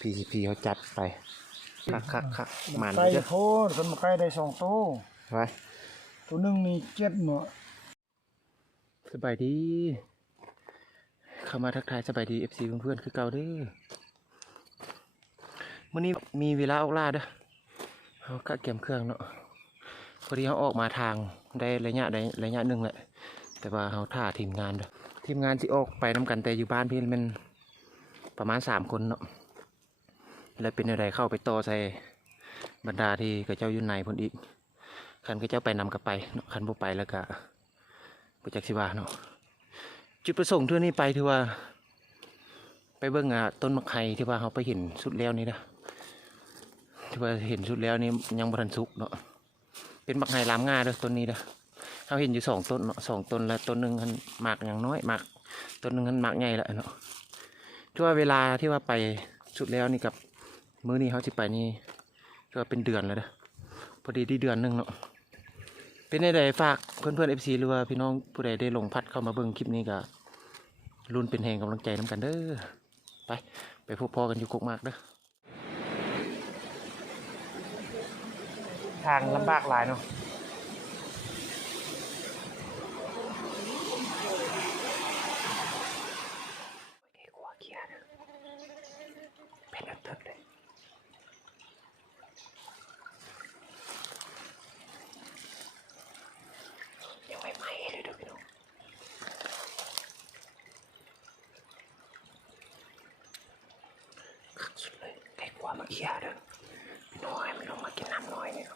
พี่เขาจัดไปคักมัน ไก่โพดคนมาไก่ได้2 ตัวไว้ตัวหนึ่งนี่7 มื้อ สบายดีเข้ามาทักทายสบายดี FC เพื่อนๆคือเก่าเด้อมื้อนี้มีเวลาออกล่าเด้อเขากะเก็บเครื่องเนาะพอดีเขาออกมาทางได้ระยะหนึ่งแหละแต่ว่าเขาท่าทีมงานเด้อทีมงานที่ออกไปนำกันแต่อยู่บ้านพี่มันประมาณ3 คนเนาะแล้วเป็นอะไรเข้าไปต่อใส่บรรดาที่กับเจ้ายุ่นในพนอีกคันก็เจ้าไปนำกับไปคันบ่ไปแล้วก็บ่จักสิว่าเนาะจุดประสงค์เท่านี้ไปที่ว่าไปเบิ่งต้นมะไคที่ว่าเขาไปเห็นสุดแล้วนี่นะที่ว่าเห็นสุดแล้วนี่ยังบ่ทันสุกเนาะเป็นมะไคลามง่าเด้อต้นนี้เด้อเขาเห็นอยู่2 ต้นเนาะ2 ต้นแล้วต้นหนึ่งมันหมากอย่างน้อยหมากต้นหนึ่งมันหมากใหญ่แล้วเนาะที่ว่าเวลาที่ว่าไปสุดแล้วนี่กับมื้อนี้เขาสิไปนี่ก็เป็นเดือนแล้วเด้อพอดีที่เดือนหนึ่งเนาะเป็นได้ฝากเพื่อนๆ FC หรือว่าพี่น้องผู้ใดได้ลงพัดเข้ามาเบิ่งคลิปนี้ก็รุ่นเป็นแห่งกำลังใจน้ำกันเด้อไปพบพอกันอยู่กกมากเด้อทางลำบากหลายเนาะเป็นอันเถิดเลยยังไม่ไหม้เลยเด้อพี่น้องขักสุดเลยไก่กว่ามาเคี่ยเด้อพี่น้อยไม่ลงมากินน้ำน้อยเนี่ย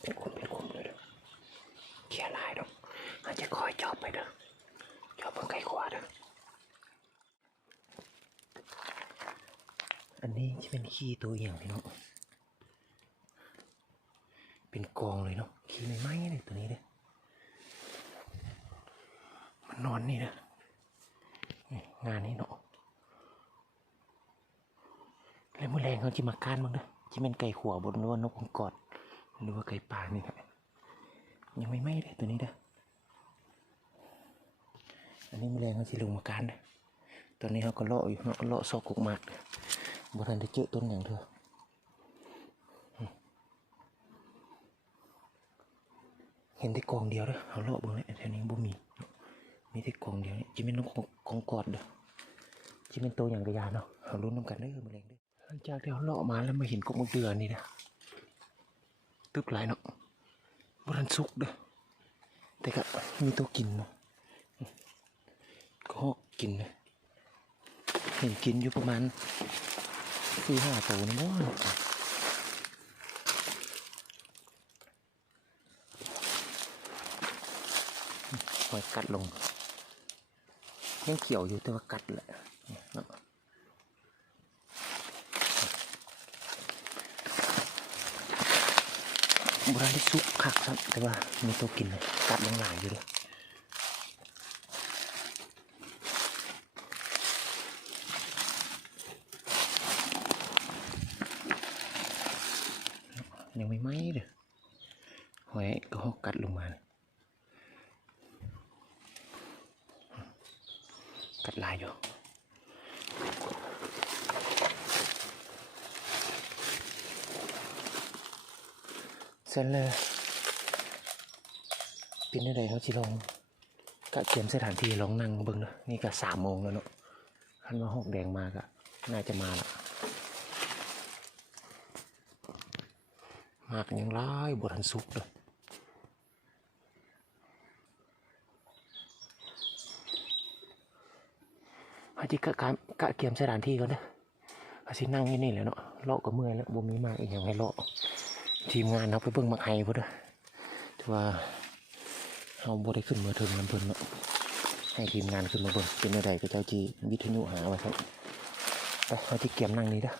เป็นคุมเลยเด้อเคี่ยลายดอกอาจจะคอยจอบไปเด้อจอบเบิ่งไก่กว่าเด้ออันนี้จะเป็นขี้ตัวอย่างพี่น้องเป็นกองเลยเนาะขี้ไม่ไหม้เลยตัวนี้เด้อมันนอนนี่นะงานนี้เนาะแล้วมื้อแรงเขาจะมาก้านบ้างเด้อจะเป็นไก่ขัวบนนวลนกกอดหรือว่าไก่ป่านี่ครับยังไม่ไหม้เลยตัวนี้เด้ออันนี้มื้อแรงเขาจะลงมาก้านเด้อตอนนี้เขาก็เลาะอยู่เขาก็เลาะซอกกุกมากเด้อบนทันได้เจอต้นอย่างเธอเห็นที่กองเดียวเด้อเขาเลาะบนนี้แถวนี้บ่มีที่กองเดียวนี่จะเป็นนกกองกอดเด้อจะเป็นตัวอย่างกระยาเนาะเขาลุ้นน้ำกันเด้อมื้อแรงเด้อหลังจากที่เขาเลาะมาแล้วมาเห็นกบมะเดือนี่นะตึ๊บหลายเนาะบนทันสุกเด้อแต่ก็มีตัวกินเนาะก็หอกกินนะเห็นกินอยู่ประมาณ4-5 ตัวนี่มั้งคอยกัดลงยังเขียวอยู่แต่ว่ากัดแหละโบราณที่ซุกคักครับแต่ว่ามีตัวกินเลยกัดลงหลายอยู่เลยยังไม่ไหม้เลยหอยก็หอกกัดลงมากัดลายอยู่เสร็จเลยเป็นอะไรเขาสิลองกะเขียนสถานที่ลองนั่งเบิ่งเนาะนี่ก็3 โมงแล้วเนาะคันว่าหอกแดงมาก็น่าจะมาละมากยังร้ายบทันสุกเลยอาจิกะเขียนสถานที่ก่อนนะอาจินั่งที่นี่แหละเนาะเลาะก็เมื่อยแล้วบ่มีมากอีกอย่างให้เลาะทีมงานเราไปเบิ่งมักไห้พุ่นเด้อแต่ว่าเราบ่ได้ขึ้นมาถึงน้ำเพิ่นเนาะให้ทีมงานขึ้นมาเบิ่งเป็นอะไรก็เจ้าจีวิทยุหาไว้ครับไปเอาที่เกียมนั่งนี้เด้อ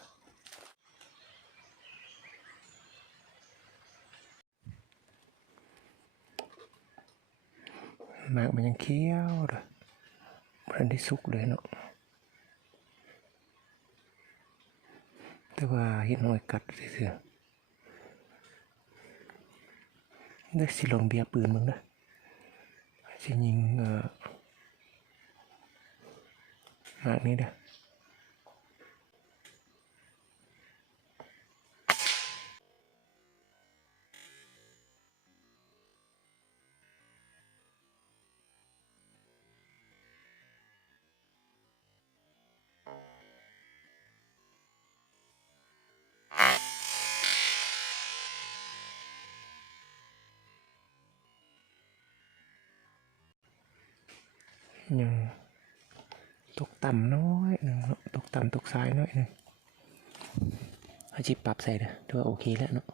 หมากมันยังเคี้ยวเด้อมันได้สุกเลยเนาะแต่ว่าเห็นหน่อยกัดเสือ ได้สิลองเบียร์ปืนมึงนะสิยิงหากนี้เด้อยังตกต่ำน้อยหนึ่งเนาะตกต่ำตกซ้ายน้อยหนึ่งอาชีพปรับใส่เด้อถือว่าโอเคแล้วเนาะ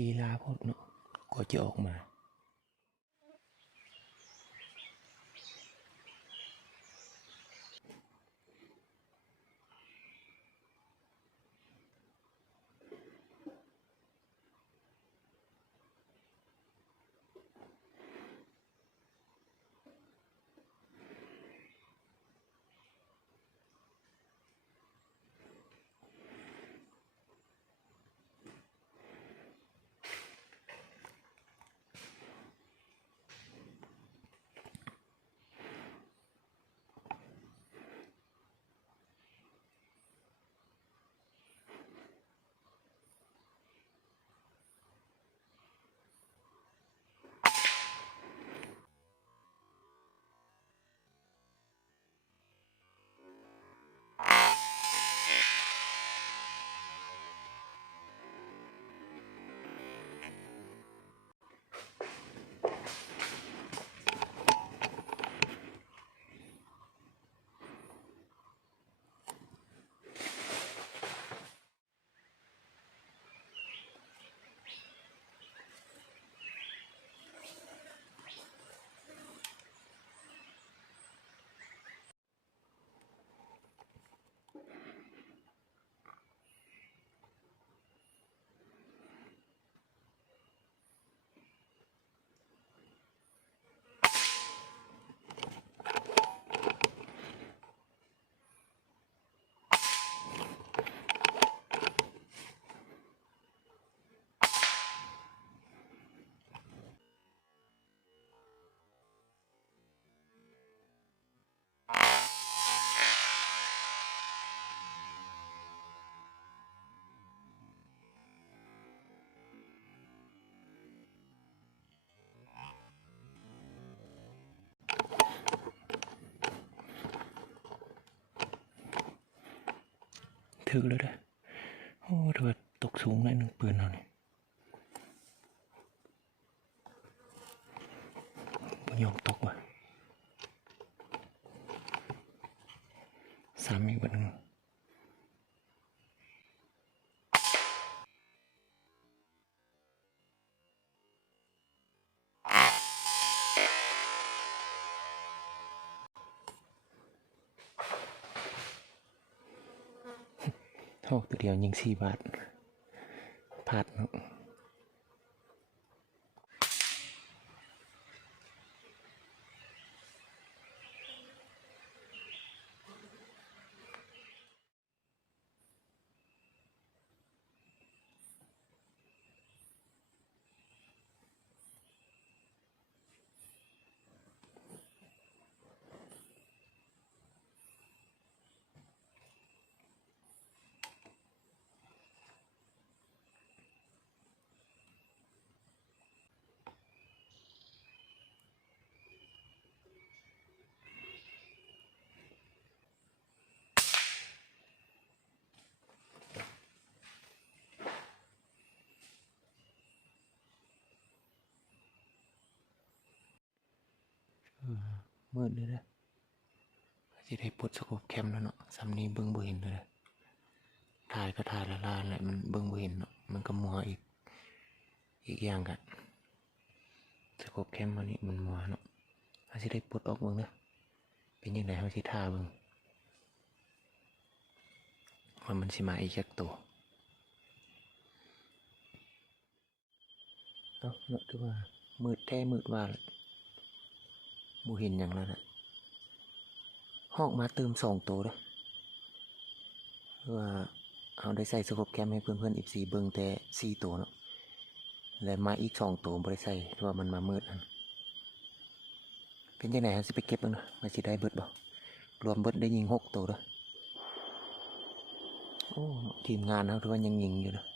ลีลาพดเนาะก็จะออกมาถึกเลยเด้อโอ้ถ้าแบบตกสูงหน่อยหนึงปืนเราเนี่ยบ่ยอมตกว่ะซ้ำอีกบัดหนึงโอ้ตัวเดียวยิง4 บาทพลาดเนาะมืดเลยเด้อสิได้ปลดสโคปแคมแล้วเนาะซ้ำนี้เบิ่งบ่เห็นเลยเด้อถ่ายก็ถ่ายละลานแหละมันเบิ่งบ่เห็นเนาะมันก็มัวอีกอย่างกันสโคปแคมวันนี้มันมัวเนาะอาสิได้ปลดออกเบิ่งเด้อเป็นยังไงเฮาสิท่าเบิ่งว่ามันสิมาอีกจักตัวเอ้าเนาะคือว่ามืดแท้มืดว่าแหละบ่เห็นหยังแล้วแหละฮอกมาเติม2 ตัวเด้อคือว่าเอาได้ใส่สโคปแคมให้เพื่อนๆอีก4เบิ่งแต่4 ตัวเนาะและมาอีก2 ตัวบ่ได้ใส่เพราะว่ามันมามืดอันเป็นจังได๋ฮะสิไปเก็บเบิ่งเนาะว่าสิได้เบิดบ่รวมเบิดได้ยิง6 ตัวเด้อโอ้ทีมงานเฮาถือว่ายังยิงอยู่เนาะ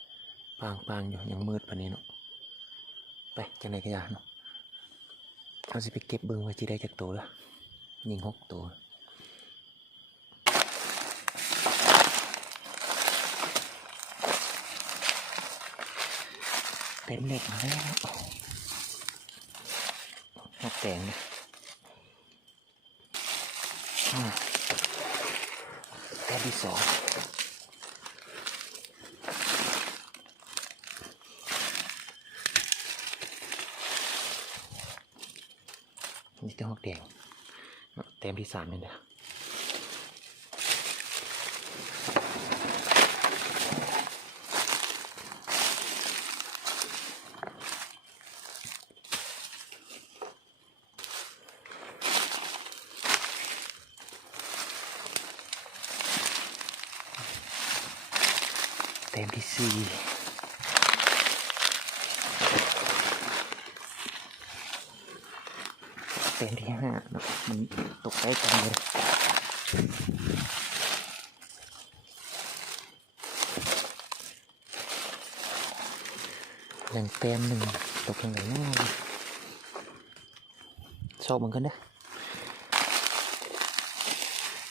ปางๆอยู่ยังมืดปานนี้เนาะไปจังได๋ก็อย่าเนาะเอาสิไปเก็บเบิ่งว่าสิได้จักตัวเด้อยิง6 ตัวเต็มเหล็กมาแล้วนกแตงนะแต้มที่ 2 นี่จะหอกแดงแต้มที่3นี่เด้อแต้มที่4แต้มที่5เนาะมันตกใกล้กันเลยยังแต้ม1ตกยังไงน้าชอบเหมือนกันนะ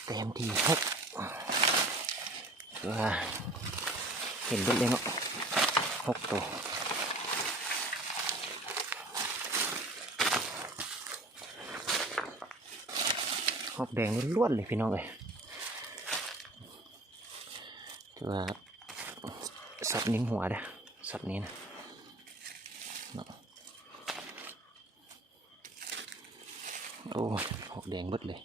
แต้มที่6เห็นเบิดเลยเนาะ6ตัวหอกแดงล้วนๆเลยพี่น้องเลยคือว่าสัตว์นิ้งหัวเด้อสัตว์นี้นะเนาะโอ้หอกแดงเบิดเลย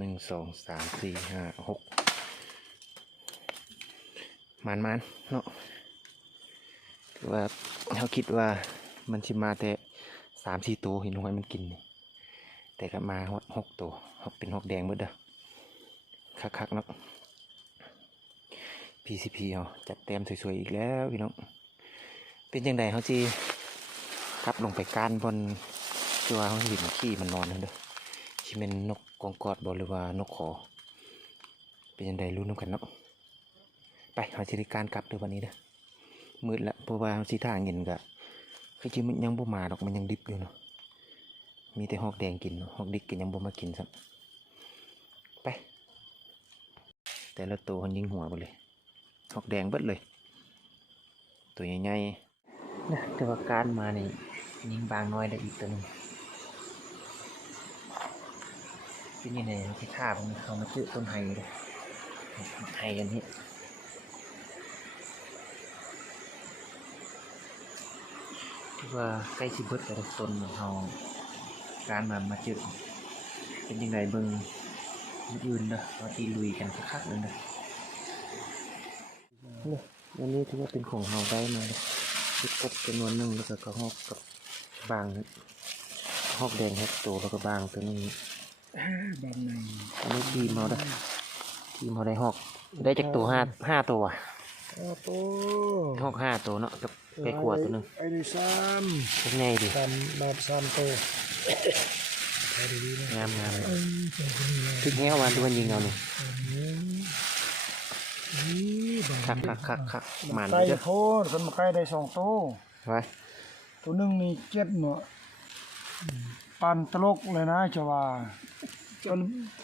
1 2 3 4 5 6มันเนาะคือว่าเขาคิดว่ามันชิมาแต่3-4ตัวเห็นหอยมันกินนี่แต่ก็มา6ตัวเป็นหอกแดงหมดเด้อคักๆเนาะ PCP เอาจัดเต็มสวยๆอีกแล้วพี่น้องเป็นยังไงเขาจีกลับลงไปก้านบนตัวเขาหินขี้มันนอนนั่นเด้อชิเป็นนกกองกอดบอหรือว่านกขอเป็นยังไงรู้น้ำกันเนาะไปเขาจะได้การกลับเดี๋ยววันนี้เด้อมืดละเพราะว่าเขาชีท่าเงินกะคือจริงมันยังบ่มาดอกมันยังดิบอยู่เนาะมีแต่หอกแดงกินหอกดิบกินยังบ่มากินสักไปแต่ละตัวมันยิงหัวไปเลยหอกแดงเบิดเลยตัวใหญ่ๆนะแต่ว่าการมานี่ยิงบางน้อยได้อีกตัวนึงเป็นยังไงที่ท่าผมเขามาจื้อต้นไฮเลยไฮกันนี้ที่ว่าใกล้ชิบเบิดแต่ละต้นเขาการมาจื้อเป็นยังไงเบิ่งยืนเด้อว่าที่ลุยกันคักๆเลยนะเนี่ยวันนี้ถือว่าเป็นของเราได้มาเลยชุดกบจำนวนหนึ่งแล้วก็กระหอกกับบางหอกแดง6ตัวแล้วก็บางตัวนี้บางใน อันนี้ทีมเราได้หอกได้จากตัวห้าตัวตัวหอก5ตัวเนาะกับไก่ขวดตัวหนึ่งไอ้นี่เป็นไงดิ3ตัวงามถึงแง่วันที่วันยิงเราเนี่ยคักมัน ไก่ เยอะ โพดคนมาไก่ได้2ตัว ไว้ ตัวหนึ่งนี่เจ็บเนาะปันตลกเลยนะจะว่าจน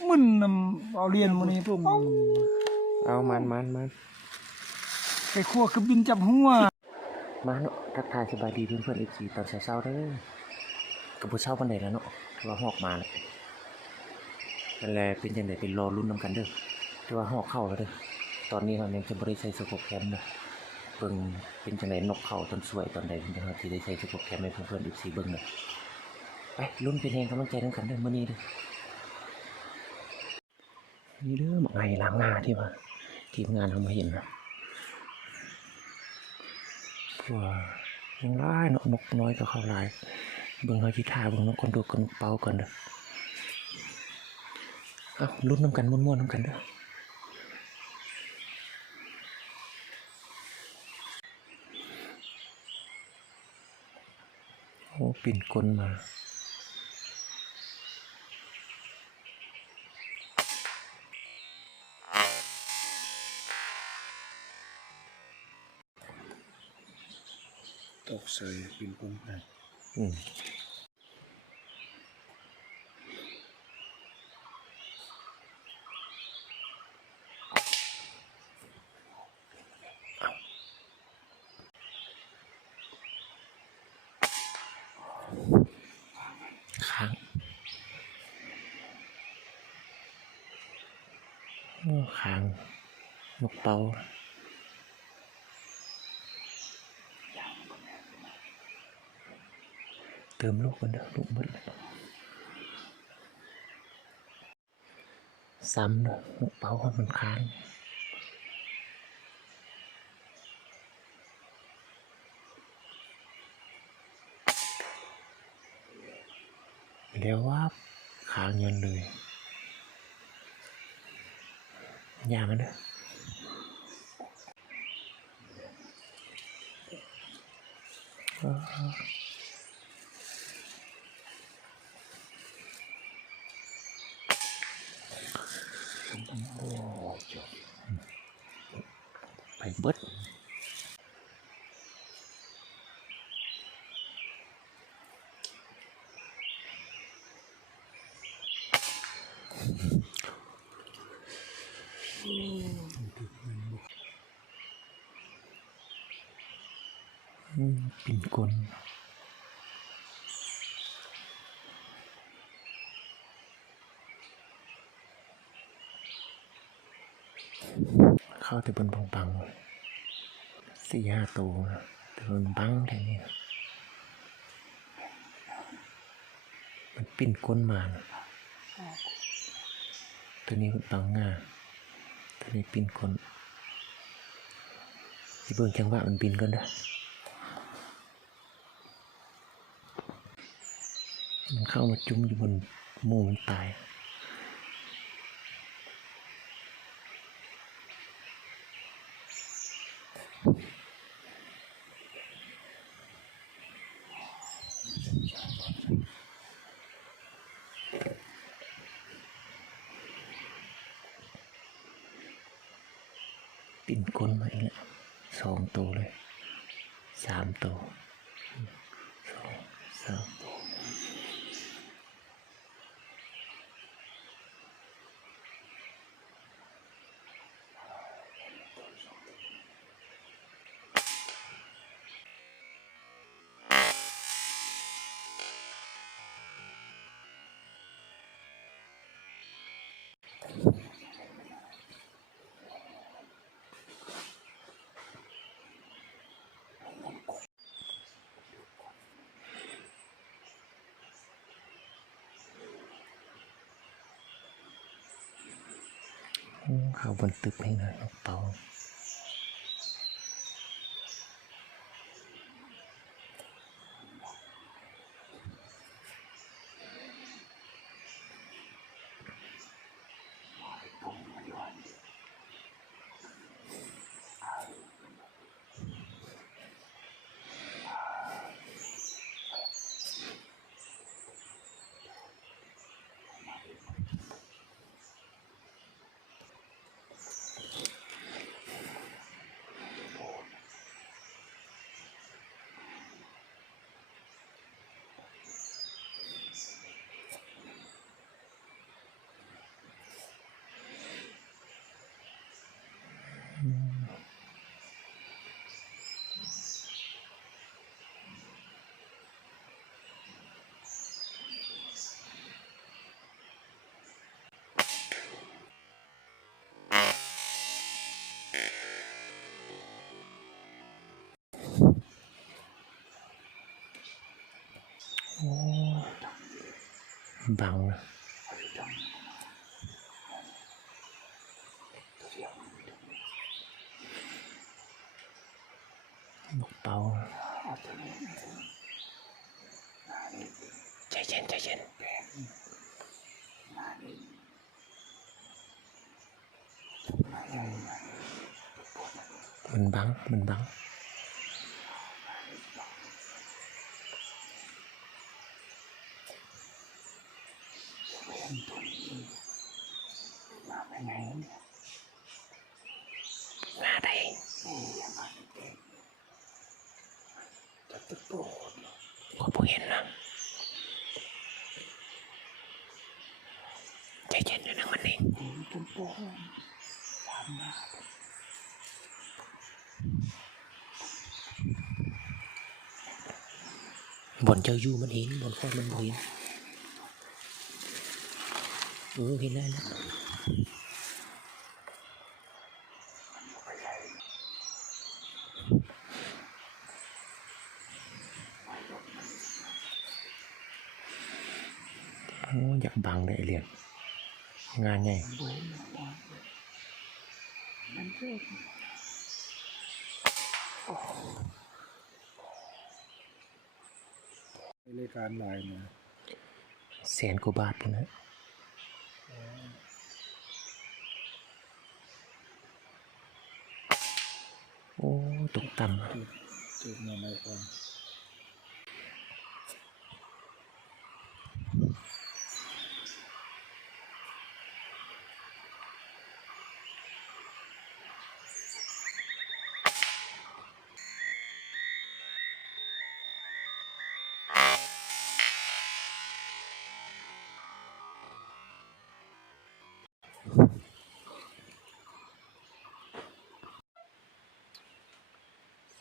มึนนำเอาเรียนมื้อนี้ปุ๊บ เอามันไปคั่วคือบินจับหัว มาเนาะทักทายสบายดีเพื่อนๆอีกทีตอนเช้าๆเด้อกับผู้เช้าวันไหนแล้วเนาะว่าหอกมาเลยนั่นแหละเป็นยังไงเป็นรอรุ่นน้ำกันเด้อที่ว่าหอกเข้าแล้วเด้อตอนนี้เรายังจะบริใช้สกปรกแคมเลยเบิ่งเป็นจังไดนกเข้าตอนสวยตอนใดนะครับที่ได้ใช้สกปรกแคมให้เพื่อนๆอีกทีเบิ่งเลยไปรุ่นเป็นแรงกำลังใจน้ำกันเด้อมื้อนี้เด้อนี่เด้อหมอกไงล้างหน้าที่ว่าทีมงานเขามาเห็นนะว่ายังไล่เนาะนกน้อยก็เข้าลายเบิ่งเขาที่ท่าเบิ่งนกคนดูกันเป่าก่อนเด้อเอารุ่นน้ำกันม้วนๆน้ำกันเด้อโอ้ปิ่นกลมาตกใส่ปิ่นปุ่มไปค้างค้างนกเป่า ติมลูกกันเด้อลูกหมดเลยซ้ำเด้อลูกเป๋ามันค้างเรียกว่าค้างเงินเลยอย่ามันเด้อไปเบิดปิ่นกลเข้าแต่บนบัง4-5 ตัวนะแต่บนบังแค่นี้มันปิ่นก้นมานะตัวนี้มันบังง่าตัวนี้ปิ่นก้นที่เบิ่งจังหวะมันบินกันนะมันเข้ามาจุ้มอยู่บนหมูมันตายปิ่นก้นมาอีกแล้ว2 ตัวเลย3 ตัว2 3 ตัวเข้าบนตึกให้นะนกเป่าบังนะนกเป่าใจเย็นใจเย็นมันบังมันบังมาได้ก็บ่เห็นนะใจเย็นนะมันเองบนเจ้าอยู่มันเห็นบนข้อมันบ่เห็นเห็นได้แล้ว อยากบังได้เรียนงานใหญ่รายการหลายนะ แสนกว่าบาทพุ่นนะโอ้ตกต่ำ จุดมาในก่อน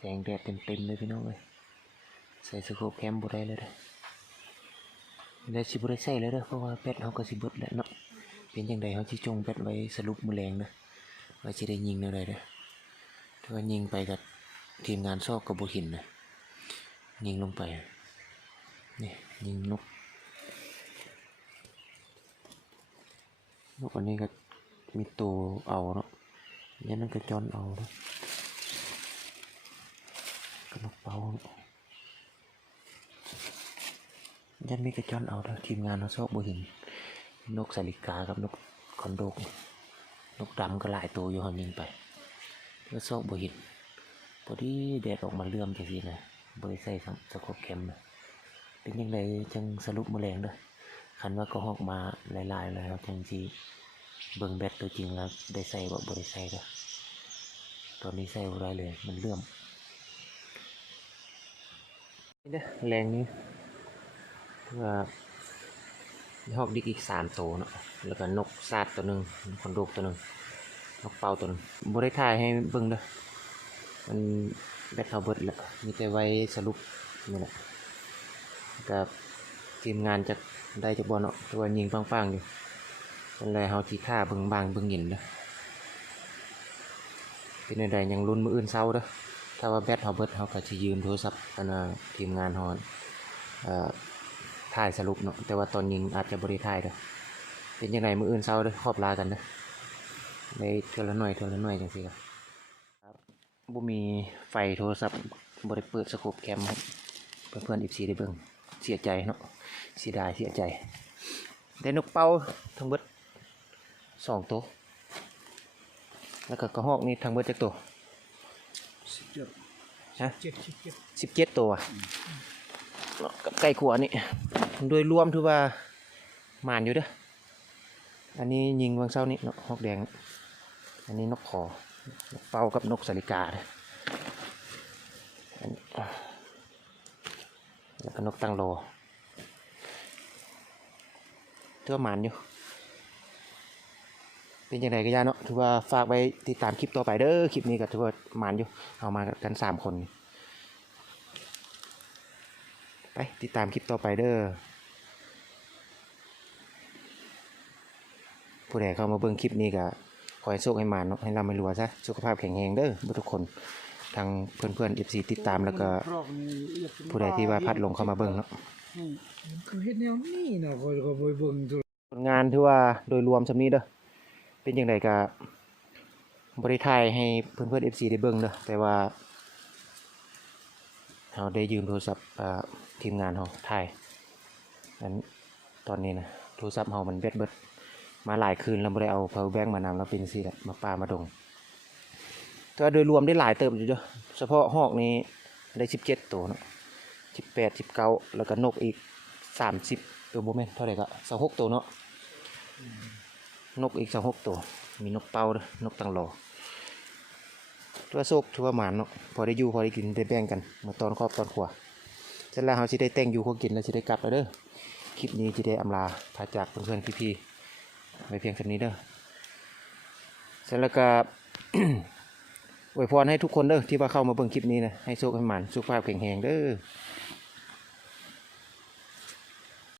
แสงแดดเต็มๆเลยพี่น้องเลยใส่สโคปแคมบ่ได้เลยเด้อแล้วสิบ่ได้ใส่เลยเด้อเพราะว่าแบตเฮาก็สิเบิดแล้วเนาะเป็นจังไดเฮาสิจงแบตไว้สรุปมื้อแลงเด้อว่าสิได้ยิงแนวใดเด้อถ้าว่ายิงไปกับทีมงานซอกก็บ่เห็นนะยิงลงไปนี่ยิงนกอันนี้ก็มีตัวเอาเนาะยันมันก็จอนเอาเนาะก็นกเป่าเนาะยันมีกระจอนเอาเนาะทีมงานเราชอบบ่เห็นนกสาลิกากับนกคอนโดกนกดำก็หลายตัวอยู่หันยิงไปก็ชอบบ่เห็นพอดีแดดออกมาเลื่อมจังซี่นะบ่ได้ใส่สโคปแคมนะเป็นยังไงจังสรุปมื้อแลงเด้อคันว่าก็ฮอกมาหลายๆแล้วจังสิเบิ่งแบตตัวจริงแล้วได้ใส่บ่ได้ใส่เด้อตอนนี้ใส่บ่ได้เลยมันเลื่อมนี่เด้อแรงนี้ว่าฮอกดิกอีก3ตัวเนาะแล้วก็นกซาดตัวหนึ่งคอนโดกตัวหนึ่งนกเป่าตัวหนึ่งบ่ได้ถ่ายให้เบิ่งเด้อมันแบตเขาเบิดแล้วมีแต่ไว้สรุปนี่แหละกับทีมงานจะได้จากบอลเนาะตัวยิงปังๆอยู่เป็นไรเฮาสิท่าเบิ่งบางเบิ่งเห็นเด้อเป็นใดยังลุ้นมื้ออื่นเช้าเด้อถ้าว่าแบตเฮาเบิดเฮาก็สิยืมโทรศัพท์กันทีมงานเฮาถ่ายสรุปเนาะแต่ว่าตอนยิงอาจจะบริถ่ายเด้อเป็นยังไงมื้ออื่นเช้าเด้อขอบลากันเด้อในเทื่อละหน่อยจังซี่ครับบ่มีไฟโทรศัพท์บ่ได้เปิดสโคปแคมให้เพื่อนๆ FC ได้เบิ่งเสียใจเนาะเสียใจได้นกเป่าทั้งเบิด2ตัวแล้วก็กระหอกนี่ทั้งเบิดจักตัวฮะ17ตัวกับไก่ขัวนี่โดยรวมถือว่าหมานอยู่เด้ออันนี้ยิงวังเช้านี่เนาะฮอกแดงอันนี้นกขอนกเป่ากับนกสาลิกาเด้อแล้วก็นกตังโลถือว่าหมานอยู่เป็นยังไงก็ย่าเนาะถือว่าฝากไว้ติดตามคลิปต่อไปเด้อคลิปนี้ก็ถือว่าหมานอยู่เอามากัน3 คนไปติดตามคลิปต่อไปเด้อผู้ใดเข้ามาเบิ่งคลิปนี้ก็ขอให้โชคให้หมานเนาะให้ร่ำให้รวยซะสุขภาพแข็งแรงเด้อทุกคนทางเพื่อนๆ FC ติดตามแล้วก็ผู้ใดที่ว่าพัดลงเข้ามาเบิ่งเนาะ คือเฮ็ดแนวนี้เนาะก็บ่เบิ่งตัว ผลงานถือว่าโดยรวมสำนี้เด้อเป็นยังไงก็บริถ่ายให้เพื่อนๆ FC ได้เบิ่งเด้อแต่ว่าเราได้ยืมโทรศัพท์ทีมงานเราถ่ายนั้นตอนนี้นะโทรศัพท์เรามันเบิดมาหลายคืนเราไม่ได้เอา power bank มานำแล้วเป็นสิแหละมาปามาดงแต่โดยรวมได้หลายเติบอยู่เด้อเฉพาะหอกนี้ได้17ตัวเนาะ18 19แล้วก็นกอีก30ตัวโบแม่นเท่าไหร่ก็26ตัวเนาะนกอีก26ตัวมีนกเป่าด้วยนกตังโลตัวโซกตัวหมานเนาะพอได้อยู่พอได้กินได้แบ่งกันมาตอนครอบตอนขวาเสร็จแล้วเราสิได้แต่งอยู่ของกินแล้วสิได้กลับแล้วเด้อคลิปนี้สิได้อำลาพาจากเพื่อนๆพี่ๆไปเพียงเท่านี้เด้อเสร็จแล้วก็ อวยพรให้ทุกคนเด้อที่ว่าเข้ามาเบิ่งคลิปนี้นะให้โชคให้หมานสุขภาพแข็งแรงเด้อ